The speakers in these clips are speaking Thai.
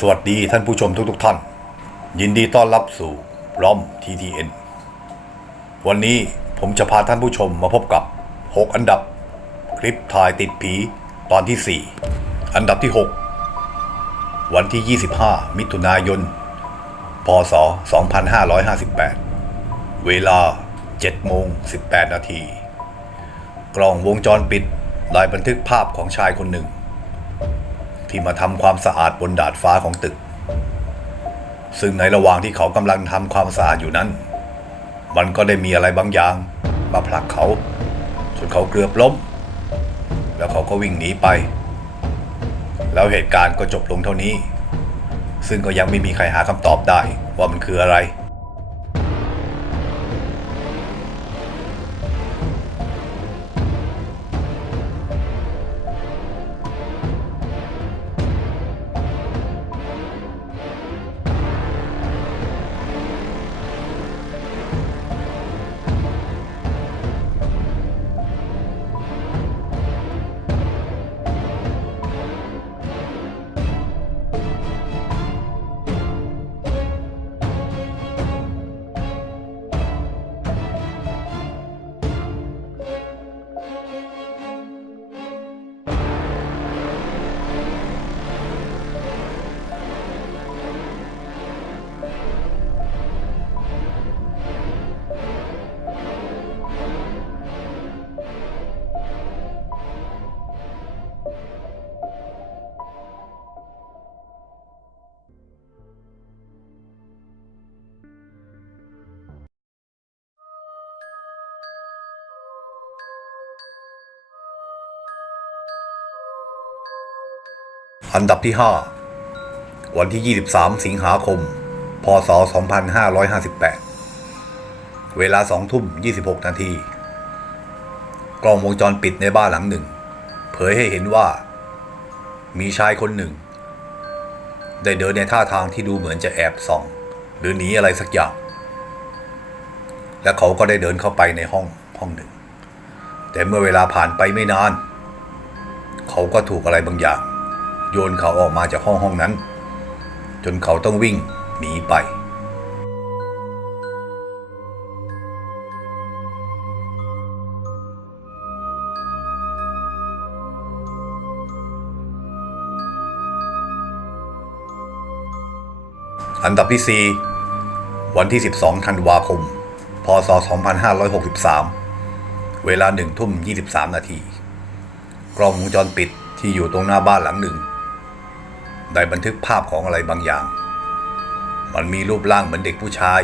สวัสดีท่านผู้ชมทุกๆทท่าน ยินดีต้อนรับสู่ร้อม TTN วันนี้ผมจะพาท่านผู้ชมมาพบกับ 6 อันดับ คลิปถ่ายติดผีตอนที่ 4 อันดับที่ 6 วันที่ 25 มิถุนายน พศ 2558 เวลา7โมง18 นาที กล้องวงจรปิดได้บันทึกภาพของชายคนหนึ่ง ที่มาทำความสะอาดบนดาดฟ้าของตึก ซึ่งในระหว่างที่เขากำลังทำความสะอาดอยู่นั้น มันก็ได้มีอะไรบางอย่าง มาผลักเขาจนเขาเกือบล้ม แล้วเขาก็วิ่งหนีไป แล้วเหตุการณ์ก็จบลงเท่านี้ ซึ่งก็ยังไม่มีใครหาคำตอบได้ว่ามันคืออะไร อันดับที่ 5 วันที่ 23 สิงหาคม พศ 2558 เวลา 2 ทุ่ม 26 นาที กล้องวงจรปิดในบ้านหลังหนึ่ง เผยให้เห็นว่า มีชายคนหนึ่ง ได้เดินในท่าทางที่ดูเหมือนจะแอบส่อง หรือหนีอะไรสักอย่าง และเขาก็ได้เดินเข้าไปในห้องห้องหนึ่ง แต่เมื่อเวลาผ่านไปไม่นาน เขาก็ถูกอะไรบางอย่าง โยนเขาออกมาจากห้องห้องนั้น จนเขาต้องวิ่งหนีไป อันดับที่ 4 วันที่ 12 ธันวาคม พศ 2563 เวลา1ทุ่ม 23 นาที กล้องวงจรปิดที่อยู่ตรงหน้าบ้านหลังหนึ่ง ได้บันทึกภาพของอะไรบางอย่าง มันมีรูปร่างเหมือนเด็กผู้ชาย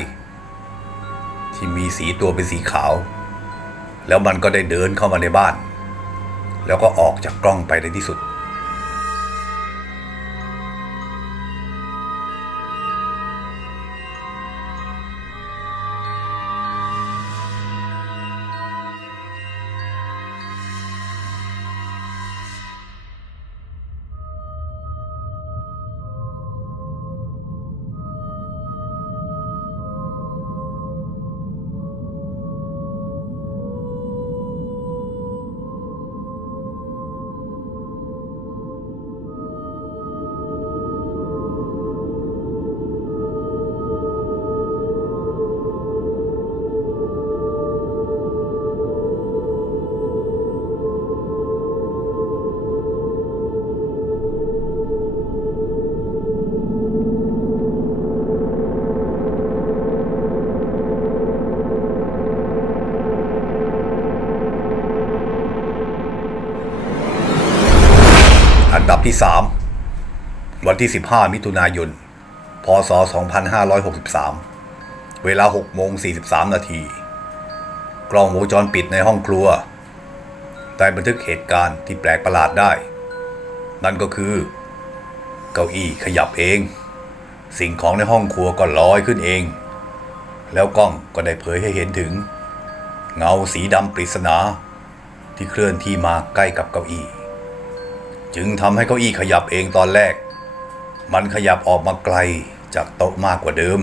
ที่มีสีตัวเป็นสีขาว แล้วมันก็ได้เดินเข้ามาในบ้าน แล้วก็ออกจากกล้องไปในที่สุด ที่ 3 วันที่ 15 มิถุนายน พศ 2563 เวลา6โมง43 นาที กล้องวงจรปิดในห้องครัว ได้บันทึกเหตุการณ์ที่แปลกประหลาดได้ นั่นก็คือ เก้าอี้ขยับเอง สิ่งของในห้องครัวก็ลอยขึ้นเอง แล้วกล้องก็ได้เผยให้เห็นถึง เงาสีดำปริศนา ที่เคลื่อนที่มาใกล้กับเก้าอี้ จึงทำให้เก้าอี้ขยับเองตอนแรก มันขยับออกมาไกลจากโต๊ะมากกว่าเดิม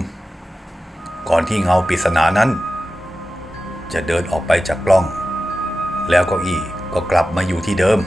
ก่อนที่เงาปริศนานั้น จะเดินออกไปจากกล้อง แล้วเก้าอี้ก็กลับมาอยู่ที่เดิม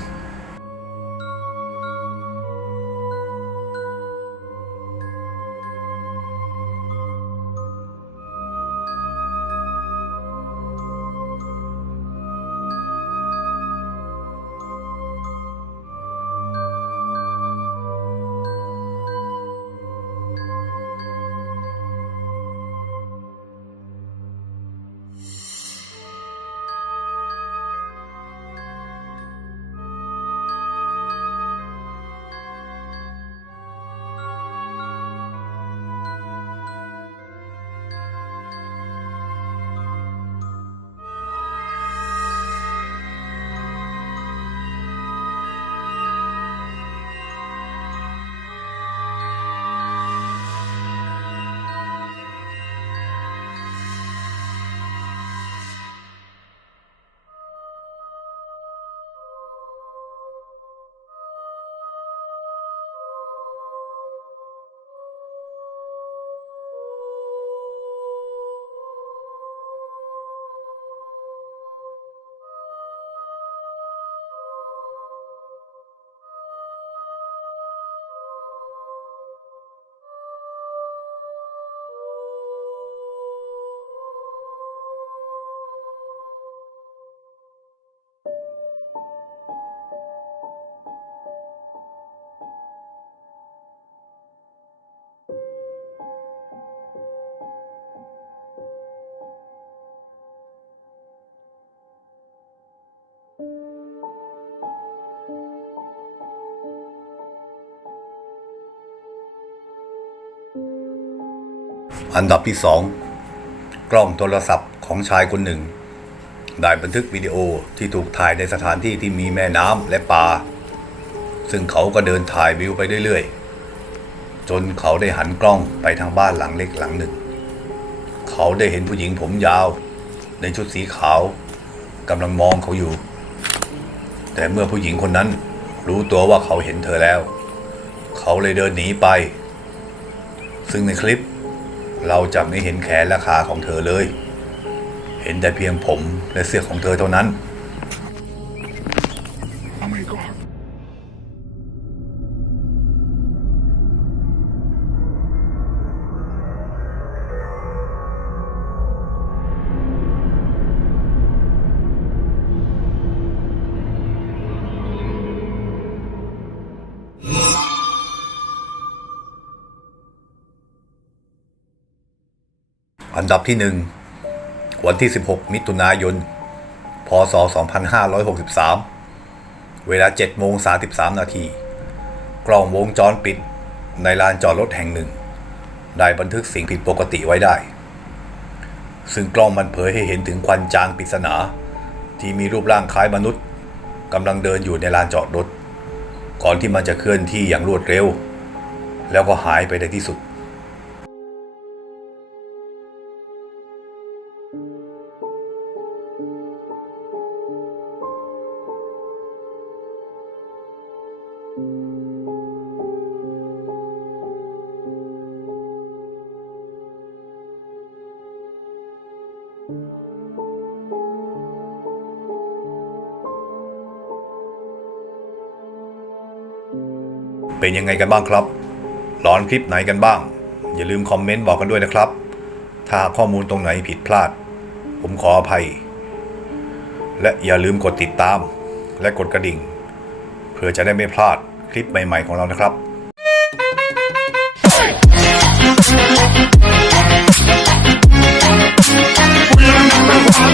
อันดับที่สองกล้องโทรศัพท์ของชายคนหนึ่ง ได้บันทึกวิดีโอที่ถูกถ่ายในสถานที่ที่มีแม่น้ำและป่า ซึ่งเขาก็เดินถ่ายวิวไปเรื่อยๆ จนเขาได้หันกล้องไปทางบ้านหลังเล็กหลังหนึ่ง เขาได้เห็นผู้หญิงผมยาว ในชุดสีขาวกำลังมองเขาอยู่ แต่เมื่อผู้หญิงคนนั้นรู้ตัวว่าเขาเห็นเธอแล้ว เขาเลยเดินหนีไป ซึ่งในคลิป เราจะไม่เห็นแขนและขาของเธอเลย เห็นแต่เพียงผมและเสื้อของเธอเท่านั้น อันดับที่หนึ่งวันที่ 16 มิถุนายน พศ 2563 เวลา7โมง33 นาที กล้องวงจรปิดในลานจอดรถแห่งหนึ่ง ได้บันทึกสิ่งผิดปกติไว้ได้ ซึ่งกล้องมันเผยให้เห็นถึงควันจางปริศนา ที่มีรูปร่างคล้ายมนุษย์กำลังเดินอยู่ในลานจอดรถ ก่อนที่มันจะเคลื่อนที่อย่างรวดเร็ว แล้วก็หายไปในที่สุด เป็นยังไงกันบ้างครับหลอนคลิปไหนกันบ้าง อย่าลืมคอมเมนต์บอกกันด้วยนะครับ ถ้าข้อมูลตรงไหนผิดพลาด ผมขออภัย และอย่าลืมกดติดตาม และกดกระดิ่ง เพื่อจะได้ไม่พลาดคลิปใหม่ ๆ ของเรานะครับ We're number one.